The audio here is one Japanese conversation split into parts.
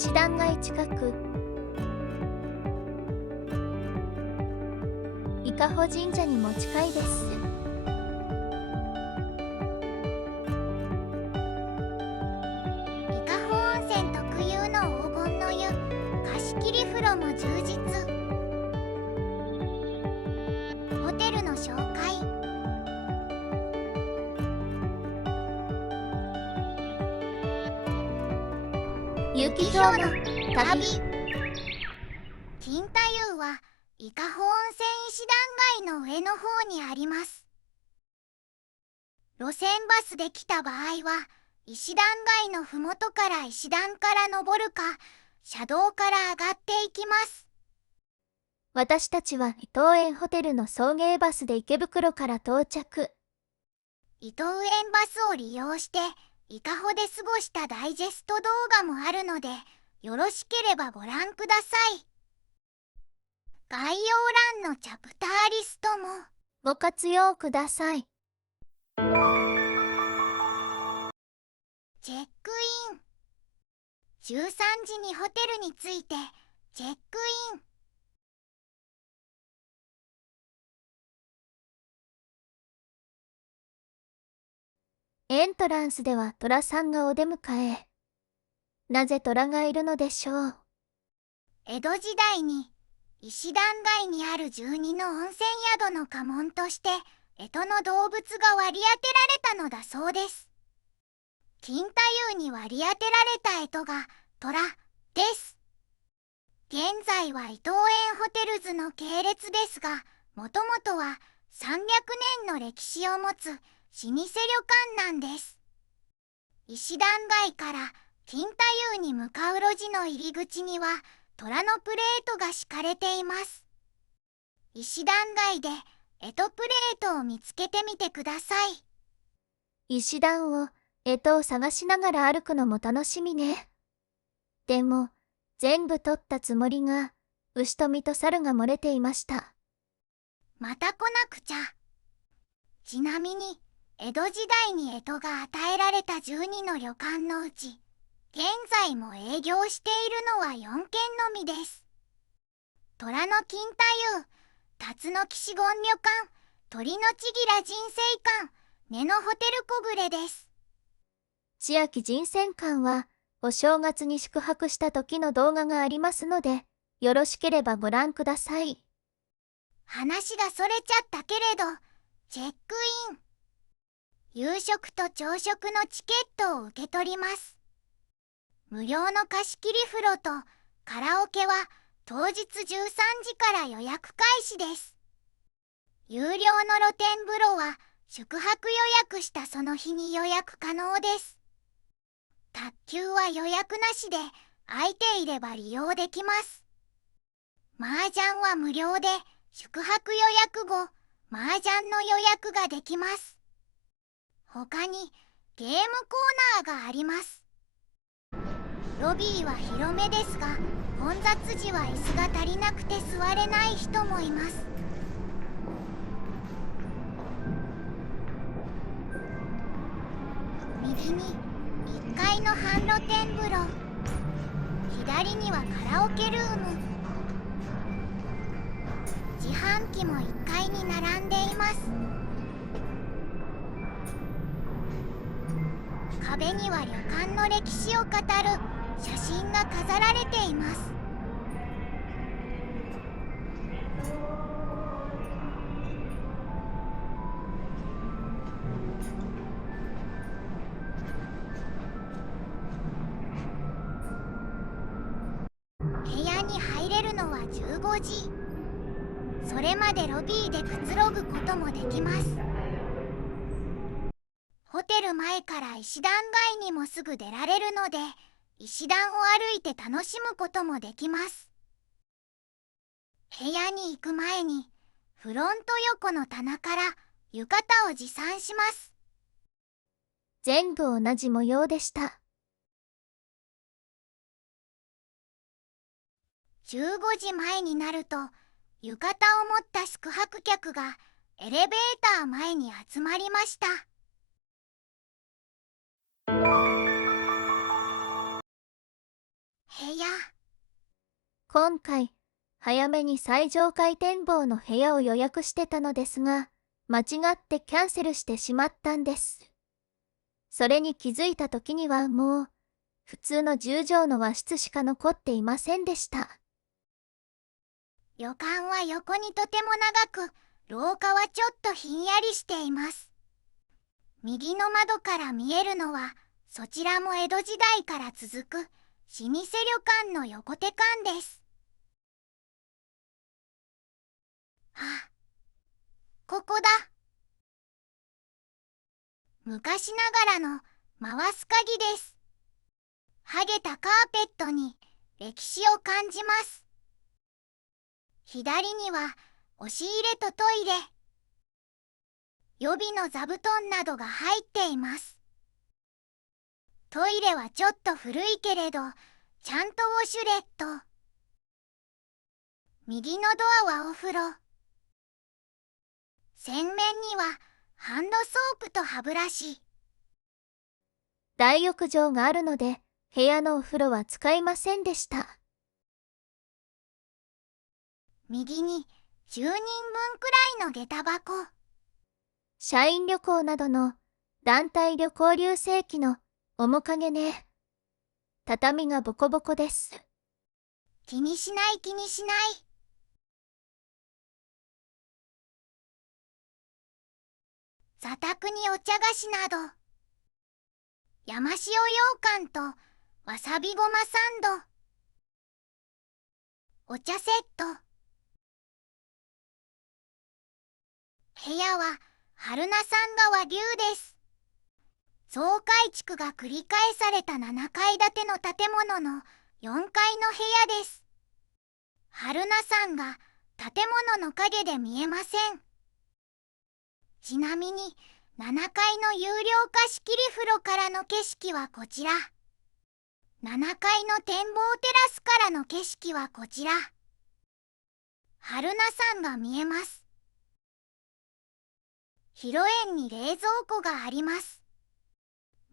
石段街近く、伊香保神社にも近いです。伊香保温泉特有の黄金の湯、貸切風呂も充実。ホテルの紹介。雪氷氷のの旅。旅。金太湯は伊香保温泉石段街の上の方にあります。路線バスで来た場合は石段街のふもとから石段から登るか、車道から上がっていきます。私たちは伊東園ホテルの送迎バスで池袋から到着。伊東園バスを利用して伊香保で過ごしたダイジェスト動画もあるので、よろしければご覧ください。概要欄のチャプターリストもご活用ください。チェックイン。13時にホテルに着いてチェックイン。エントランスでは虎さんがお出迎え。なぜ虎がいるのでしょう。江戸時代に石段街にある12の温泉宿の家紋として干支の動物が割り当てられたのだそうです。金太湯に割り当てられた干支が虎です。現在は伊東園ホテルズの系列ですが、もともとは300年の歴史を持つ老舗旅館なんです。石段街から金太湯に向かう路地の入り口には虎のプレートが敷かれています。石段街で干支プレートを見つけてみてください。石段を干支を探しながら歩くのも楽しみね。でも全部取ったつもりが牛と実と猿が漏れていました。また来なくちゃ。ちなみに江戸時代に干支が与えられた12の旅館のうち、現在も営業しているのは4軒のみです。虎の金太湯、辰野岸権旅館、鳥の千吉人生館、根のホテル小暮です。千秋人選館はお正月に宿泊した時の動画がありますので、よろしければご覧ください。話がそれちゃったけれど、チェックイン。夕食と朝食のチケットを受け取ります。無料の貸し切り風呂とカラオケは当日13時から予約開始です。有料の露天風呂は宿泊予約したその日に予約可能です。卓球は予約なしで空いていれば利用できます。麻雀は無料で宿泊予約後、麻雀の予約ができます。他にゲームコーナーがあります。ロビーは広めですが、混雑時は椅子が足りなくて座れない人もいます。右に1階の半露天風呂、左にはカラオケルーム、自販機も1階に並んでいます。壁には旅館の歴史を語る写真が飾られています。部屋に入れるのは15時。それまでロビーでくつろぐこともできます。ホテル前から石段街にもすぐ出られるので、石段を歩いて楽しむこともできます。部屋に行く前にフロント横の棚から浴衣を持参します。全部同じ模様でした。15時前になると浴衣を持った宿泊客がエレベーター前に集まりました。部屋。今回早めに最上階展望の部屋を予約してたのですが、間違ってキャンセルしてしまったんです。それに気づいた時にはもう普通の10畳の和室しか残っていませんでした。旅館は横にとても長く、廊下はちょっとひんやりしています。右の窓から見えるのは、そちらも江戸時代から続く老舗旅館の横手館です。あ、ここだ。昔ながらの回す鍵です。剥げたカーペットに歴史を感じます。左には押し入れとトイレ、予備の座布団などが入っています。トイレはちょっと古いけれど、ちゃんとウォシュレット。右のドアはお風呂。洗面にはハンドソープと歯ブラシ。大浴場があるので部屋のお風呂は使いませんでした。右に10人分くらいの下駄箱。社員旅行などの団体旅行流星期の面影ね。畳がボコボコです。気にしない気にしない。座卓にお茶菓子など。山塩羊羹とわさびごまサンド。お茶セット。部屋は榛名山川流です。増改築が繰り返された7階建ての建物の4階の部屋です。榛名山が建物の影で見えません。ちなみに7階の有料貸し切り風呂からの景色はこちら。7階の展望テラスからの景色はこちら。榛名山が見えます。広縁に冷蔵庫があります。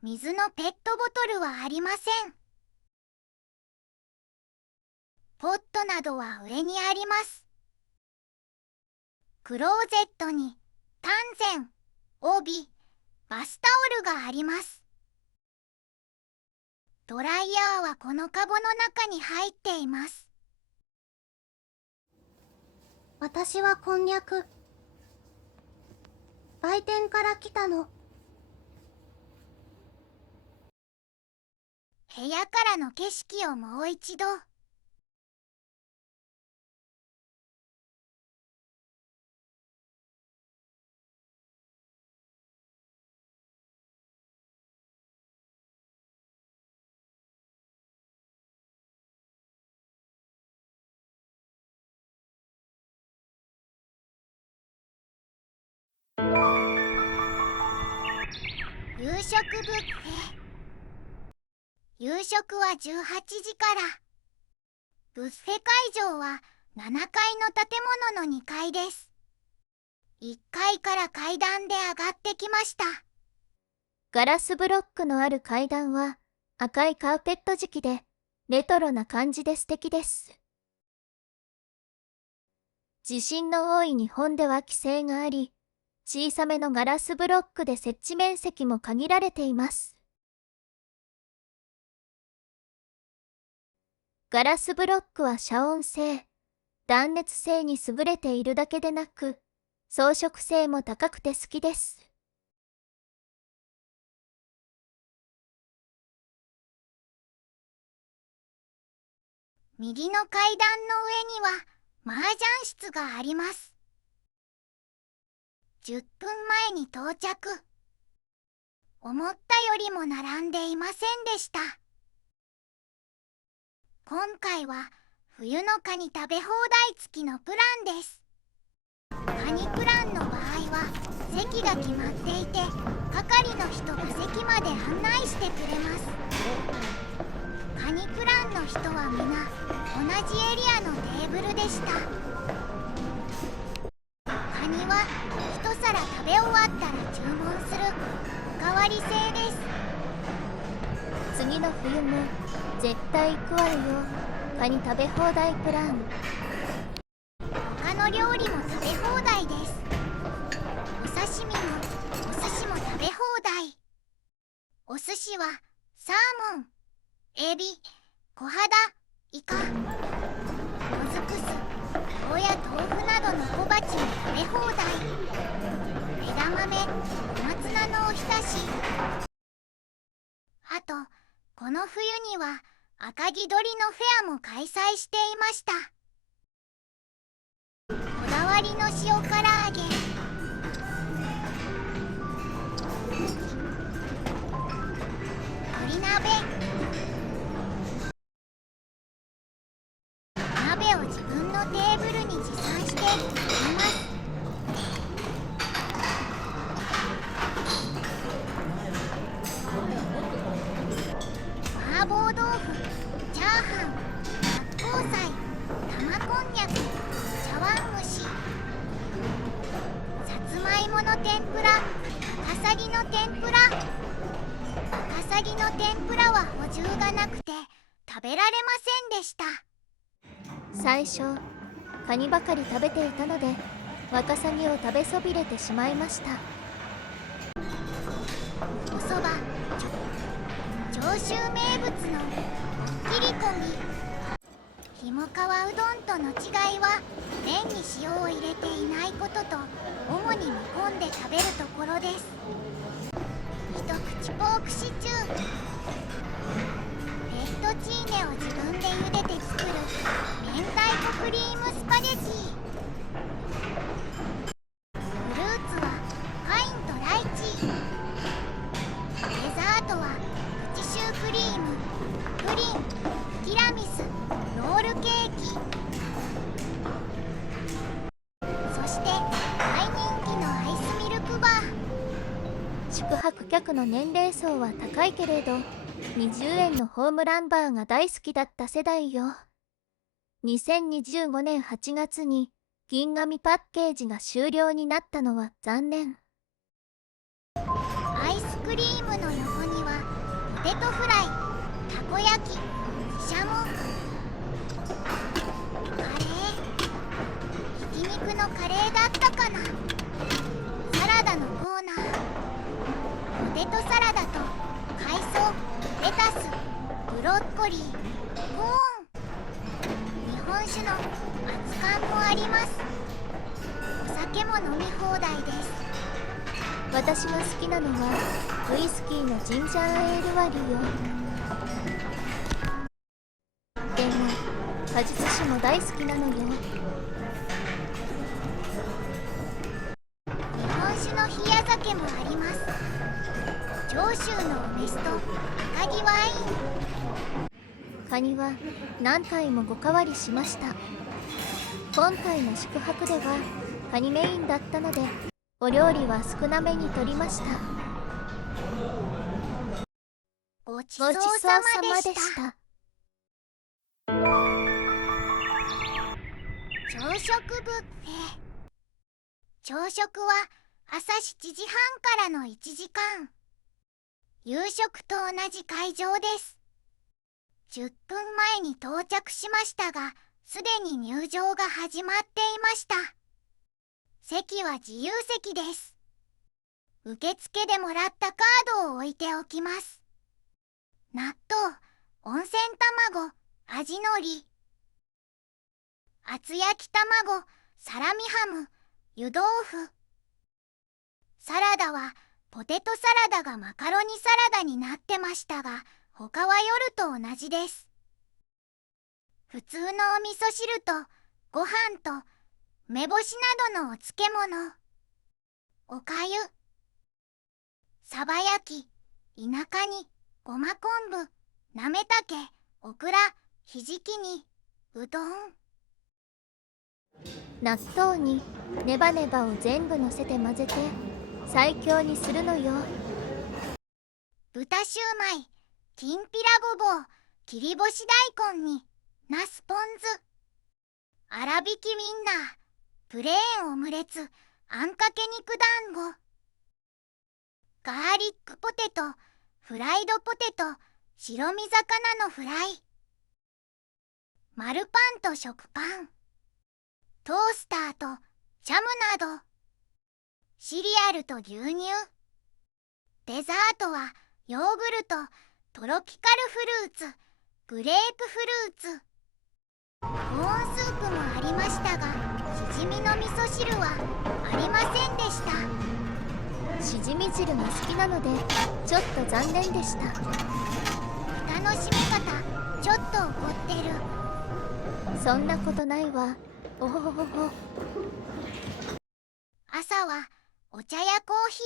水のペットボトルはありません。ポットなどは上にあります。クローゼットに丹前、帯、バスタオルがあります。ドライヤーはこのカゴの中に入っています。私はこんにゃく。売店から来たの。部屋からの景色をもう一度。夕食ブッフェ。夕食は18時から。ブッフェ会場は7階の建物の2階です。1階から階段で上がってきました。ガラスブロックのある階段は赤いカーペット敷きでレトロな感じで素敵です。地震の多い日本では規制があり、小さめのガラスブロックで設置面積も限られています。ガラスブロックは遮音性、断熱性に優れているだけでなく、装飾性も高くて好きです。右の階段の上には麻雀室があります。10分前に到着。思ったよりも並んでいませんでした。今回は冬のカニ食べ放題付きのプランです。カニプランの場合は席が決まっていて、係の人が席まで案内してくれます。カニプランの人は皆同じエリアのテーブルでした。カニは一皿食べ終わったら注文するおかわり制です。次次の冬も絶対行くわよ。カニ食べ放題プラン。他の料理も食べ放題です。お刺身もお寿司も食べ放題。お寿司はサーモン、エビ、小肌、イカ、もずく酢、ゴーヤ豆腐などの小鉢も食べ放題。枝豆、小松菜のおひたし。あとこの冬には赤城鳥のフェアも開催していました。こだわりの塩唐揚げ、鶏鍋、鍋を自分のテーブルに持参して食べます。麻婆豆腐、チャーハン、八宝菜、玉こんにゃく、茶碗蒸し、さつまいもの天ぷら、ワカサギの天ぷら。ワカサギの天ぷらは補充がなくて食べられませんでした。最初カニばかり食べていたのでワカサギを食べそびれてしまいました。おそば、上州名物の切り込み。ひもかわうどんとの違いは麺に塩を入れていないことと主に煮込んで食べるところです。一口ポークシチュー、フェットチーネを自分で茹でて作る明太子クリームスパゲティ。フルーツはパインとライチ。デザートはプチシュークリーム、プリン、ティラミス、ロールケーキ。そして大人気のアイスミルクバー。宿泊客の年齢層は高いけれど20円のホームランバーが大好きだった世代よ。2025年8月に銀紙パッケージが終了になったのは残念。アイスクリームの横にはポテトフライ、たこ焼き、ししゃも、カレー、ひき肉のカレーだったかな。サラダのコーナー、ポテトサラダと海藻、レタス、ブロッコリー、コーン。日本酒の熱燗もあります。お酒も飲み放題です。私が好きなのはウイスキーのジンジャーエール割りよ。でも果実酒も大好きなのよ。日本酒の冷や酒もあります。長州の梅酢と赤城ワイン。カニは何回もごかわりしました。今回の宿泊ではカニメインだったのでお料理は少なめにとりました。ごちそうごちそうささまでし。までしたた。朝食ブッフェ。朝食は朝7時半からの1時間。夕食と同じ会場です。10分前に到着しましたが、すでに入場が始まっていました。席は自由席です。受付でもらったカードを置いておきます。納豆、温泉卵、味のり、厚焼き卵、サラミハム、湯豆腐。サラダはポテトサラダがマカロニサラダになってましたが、他は夜と同じです。普通のお味噌汁とご飯と梅干しなどのお漬物、おかゆ、さば焼き、田舎にごま昆布、なめたけ、オクラ、ひじき煮、うどん。納豆にネバネバを全部のせて混ぜて最強にするのよ。豚シューマイ、きんぴらごぼう、切り干し大根にナスポン酢、粗挽きウインナー、プレーンオムレツ、あんかけ肉団子、ガーリックポテト、フライドポテト、白身魚のフライ、丸パンと食パン、トースターとジャムなど、シリアルと牛乳、デザートはヨーグルト、トロピカルフルーツ、グレープフルーツ、コーンスープもありましたが、しじみの味噌汁はありませんでした。しじみ汁が好きなのでちょっと残念でした。蓋の閉め方ちょっと怒ってる。そんなことないわ。おほほほほ。朝はお茶やコーヒ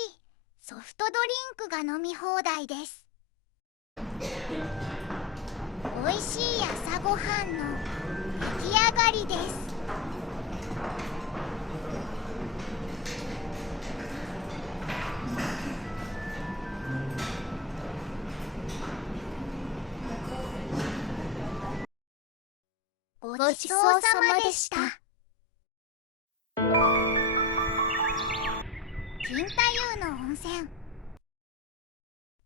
ー、ソフトドリンクが飲み放題です。おいしい朝ごはんの出来上がりです。ごちそうさまでした。金太夫の温泉。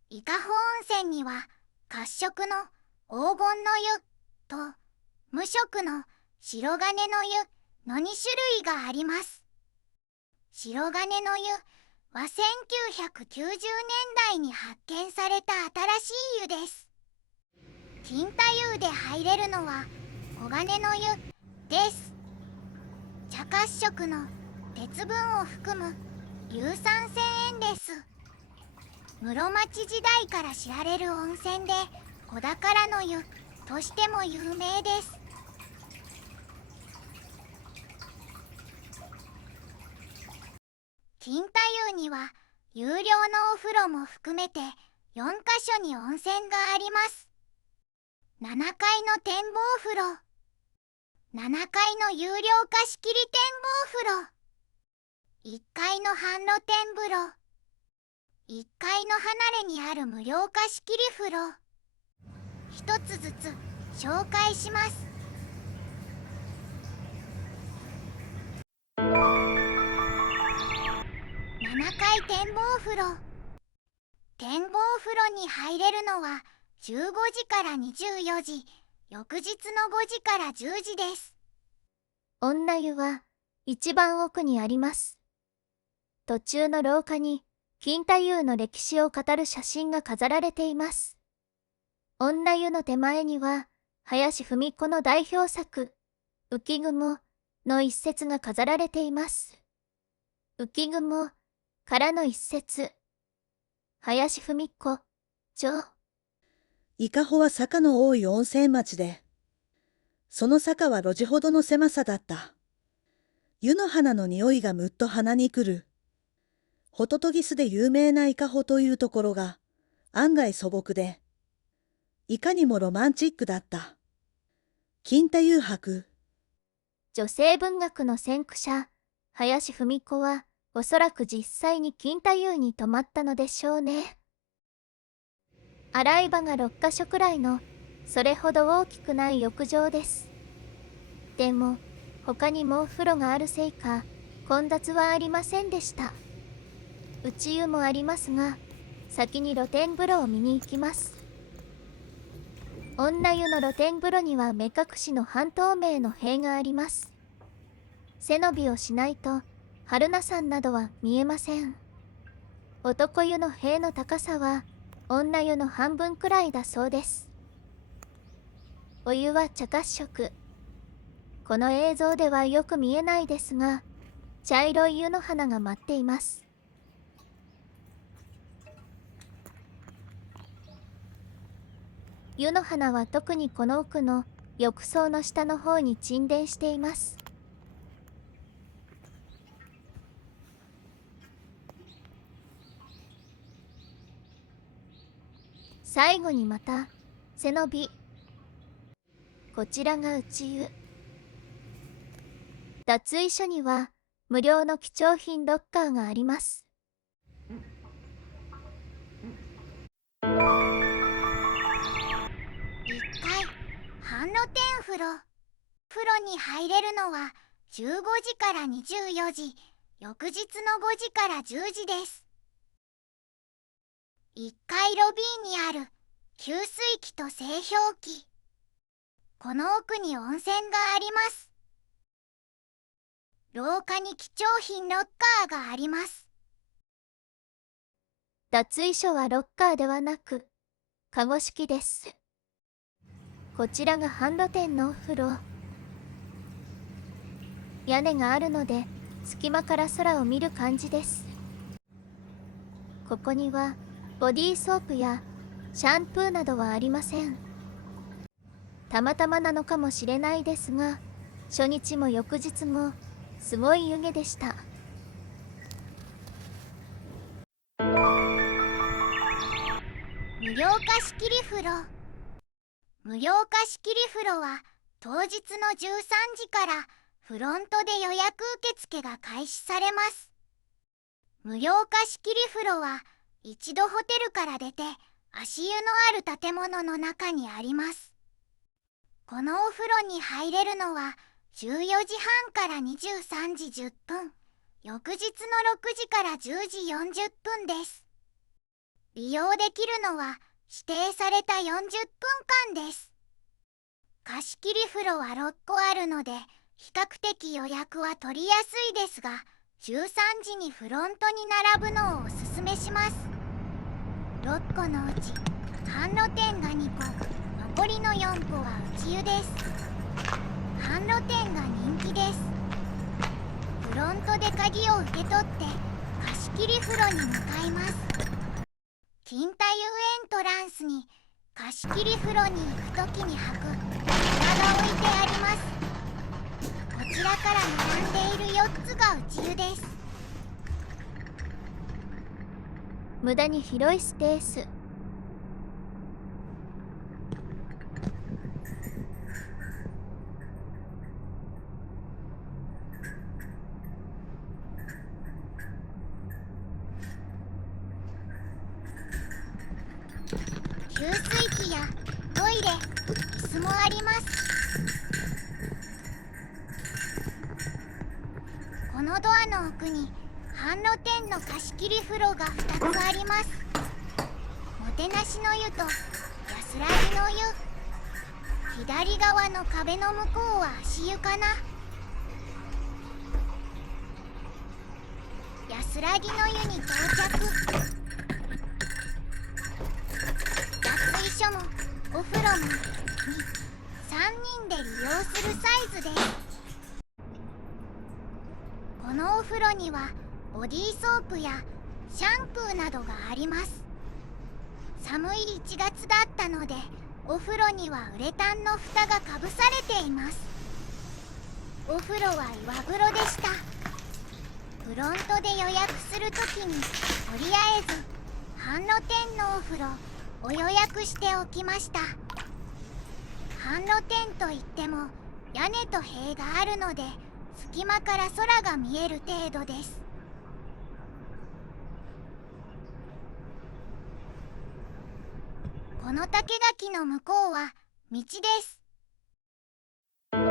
伊香保温泉には褐色の黄金の湯と無色の白金の湯の2種類があります。白金の湯は1990年代に発見された新しい湯です。金太湯で入れるのは黄金の湯です。茶褐色の鉄分を含む硫酸泉塩です。室町時代から知られる温泉で子宝の湯としても有名です。金太湯には有料のお風呂も含めて4カ所に温泉があります。7階の展望風呂、7階の有料貸し切り展望風呂、1階の半露天風呂、1階の離れにある無料貸し切り風呂、一つずつ紹介します。7階展望風呂。展望風呂に入れるのは15時から24時、翌日の5時から10時です。女湯は一番奥にあります。途中の廊下に金太夫の歴史を語る写真が飾られています。女湯の手前には林芙美子の代表作「浮雲」の一節が飾られています。浮雲からの一節。林芙美子著。伊香保は坂の多い温泉町で、その坂は路地ほどの狭さだった。湯の花の匂いがむっと鼻にくる。ホトトギスで有名な伊香保というところが案外素朴で、いかにもロマンチックだった。金太夫博。女性文学の先駆者林芙美子はおそらく実際に金太夫に泊まったのでしょうね。洗い場が6か所くらいのそれほど大きくない浴場です。でも他にもお風呂があるせいか混雑はありませんでした。内湯もありますが、先に露天風呂を見に行きます。女湯の露天風呂には目隠しの半透明の塀があります。背伸びをしないと榛名山などは見えません。男湯の塀の高さは女湯の半分くらいだそうです。お湯は茶褐色。この映像ではよく見えないですが、茶色い湯の花が舞っています。湯の花は特にこの奥の浴槽の下の方に沈殿しています。最後にまた背伸び。こちらが内湯。脱衣所には無料の貴重品ロッカーがあります。1階半露天風呂。風呂に入れるのは15時から24時、翌日の5時から10時です。1階ロビーにある給水器と製氷機。この奥に温泉があります。廊下に貴重品ロッカーがあります。脱衣所はロッカーではなく、カゴ式です。こちらが販路店のお風呂。屋根があるので、隙間から空を見る感じです。ここには、ボディーソープやシャンプーなどはありません。たまたまなのかもしれないですが、初日も翌日もすごい湯気でした。無料貸し切り風呂。無料貸し切り風呂は当日の13時からフロントで予約受付が開始されます。無料貸し切り風呂は一度ホテルから出て足湯のある建物の中にあります。このお風呂に入れるのは14時半から23時10分、翌日の6時から10時40分です。利用できるのは指定された40分間です。貸し切り風呂は6個あるので比較的予約は取りやすいですが、13時にフロントに並ぶのをおすすめします。6個のうち販路店が2個、残りの4個は内湯です。販路店が人気です。フロントで鍵を受け取って貸し切り風呂に向かいます。金太湯エントランスに貸し切り風呂に行くときに履く床が置いてあります。こちらから並んでいる4つが内湯です。無駄に広いスペース。給水器やトイレ、椅子もあります。このドアの奥に販路店の貸し切り風呂が2つあります。もてなしの湯と安らぎの湯。左側の壁の向こうは足湯かな。安らぎの湯に到着。脱衣所もお風呂も3人で利用するサイズです。このお風呂にはボディーソープやシャンプーなどがあります。寒い1月だったのでお風呂にはウレタンの蓋がかぶされています。お風呂は岩風呂でした。フロントで予約するときにとりあえず販路店のお風呂お予約しておきました。販路店といっても屋根と塀があるので隙間から空が見える程度です。この竹垣の向こうは道です。7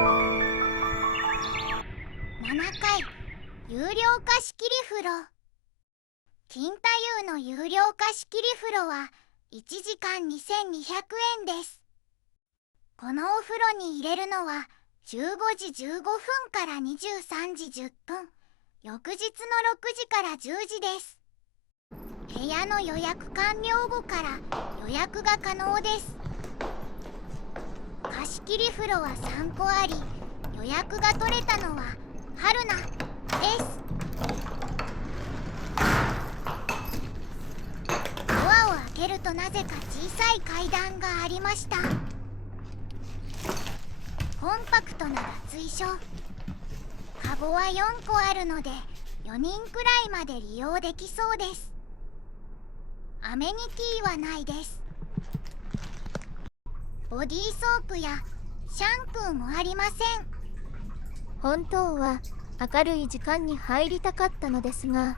階有料貸し切り風呂。金太湯の有料貸し切り風呂は1時間2200円です。このお風呂に入れるのは15時15分から23時10分、翌日の6時から10時です。部屋の予約完了後から予約が可能です。貸し切り風呂は3個あり、予約が取れたのは春菜です。ドアを開けるとなぜか小さい階段がありました。コンパクトな脱衣所。カゴは4個あるので4人くらいまで利用できそうです。アメニティはないです。ボディーソープやシャンプーもありません。本当は明るい時間に入りたかったのですが、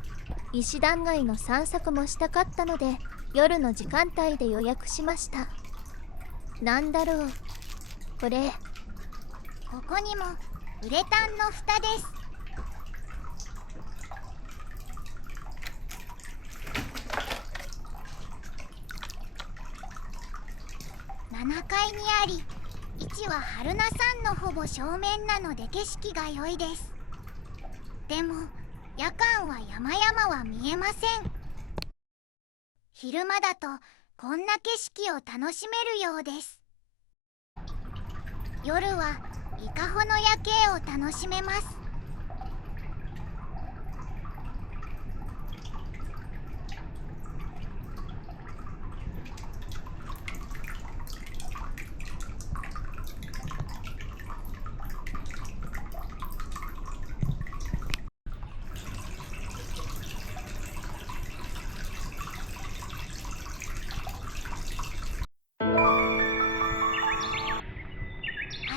石段街の散策もしたかったので夜の時間帯で予約しました。なんだろうこれ。ここにもウレタンの蓋です。7階にあり、1は春菜さんのほぼ正面なので景色が良いです。でも夜間は山々は見えません。昼間だとこんな景色を楽しめるようです。夜は伊香保の夜景を楽しめます。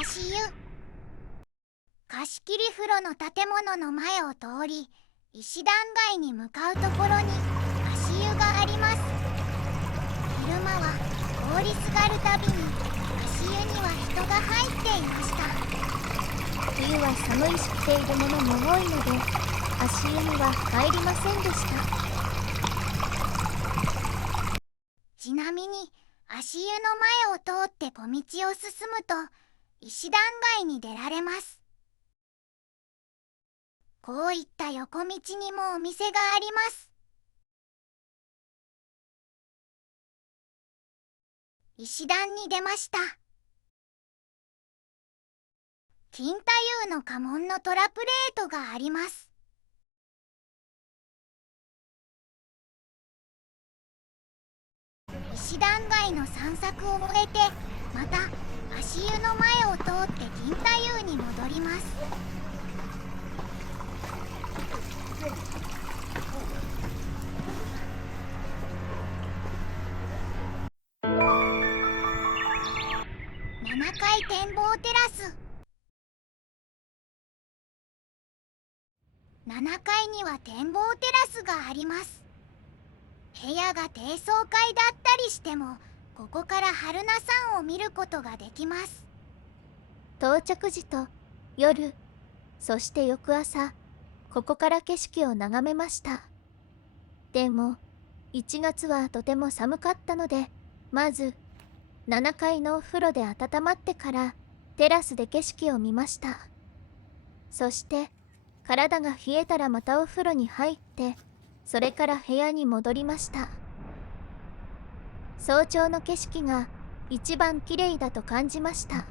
足湯。貸切風呂の建物の前を通り、石段街に向かうところに足湯があります。昼間は通りすがるたびに足湯には人が入っていました。冬は寒いし着ているものも多いので、足湯には入りませんでした。ちなみに足湯の前を通って小道を進むと石段街に出られます。こういった横道にもお店があります。石段に出ました。金太夫の家紋のトラプレートがあります。石段街の散策を終えて、また足湯の前を通って金太夫に戻ります。7階展望テラス。7階には展望テラスがあります。部屋が低層階だったりしても、ここから春菜さんを見ることができます。到着時と夜、そして翌朝、ここから景色を眺めました。でも1月はとても寒かったので、まず7階のお風呂で温まってからテラスで景色を見ました。そして体が冷えたらまたお風呂に入って、それから部屋に戻りました。早朝の景色が一番綺麗だと感じました。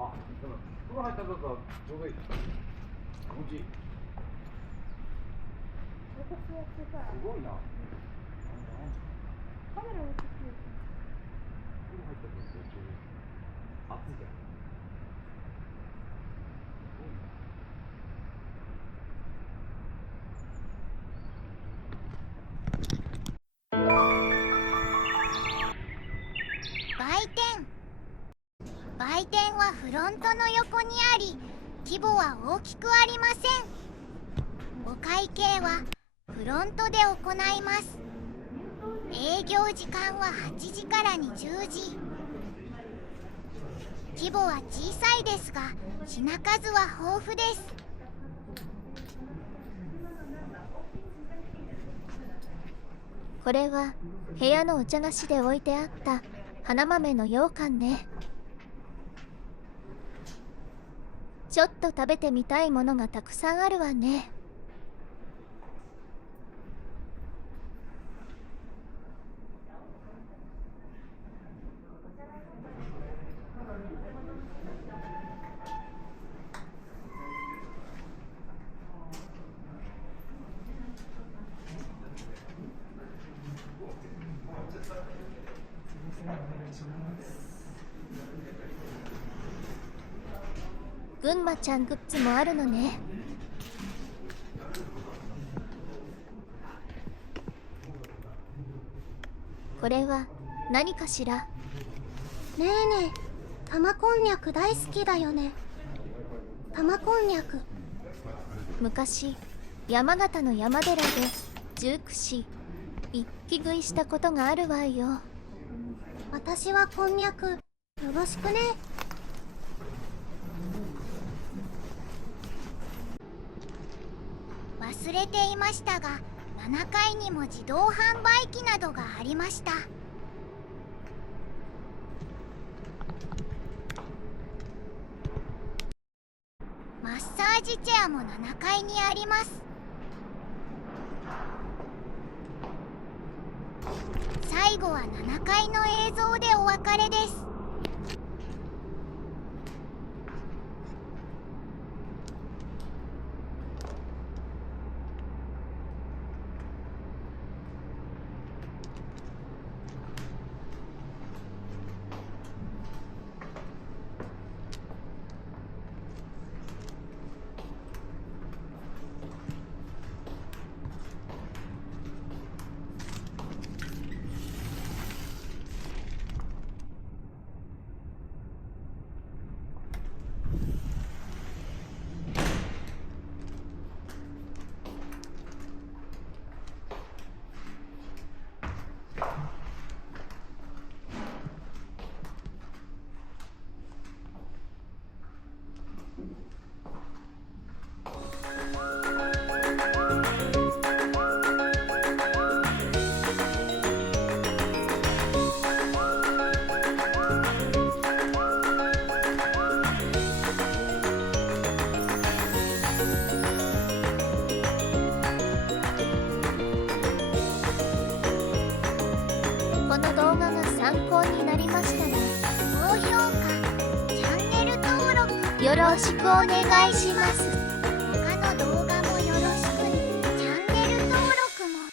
あ、でも風呂入った時はちょうどいい。気持ちいい。私やってさ、すごいな。カメラ映ってる。風呂入った時はちょうどいい。暑いじゃん。すごいな。売店はフロントの横にあり、規模は大きくありません。お会計はフロントで行います。営業時間は8時から20時。規模は小さいですが、品数は豊富です。これは部屋のお茶菓子で置いてあった花豆の羊羹ね。ちょっと食べてみたいものがたくさんあるわね。ぐんまちゃんグッズもあるのね。これは何かしら？ねえねえ、玉こんにゃく大好きだよね。玉こんにゃく。昔山形の山寺で19時一気食いしたことがあるわよ。私はこんにゃくよろしくね。忘れていましたが、7階にも自動販売機などがありました。マッサージチェアも7階にあります。最後は7階の映像でお別れです。この動画が参考になりましたら高評価、チャンネル登録よろしくお願いします。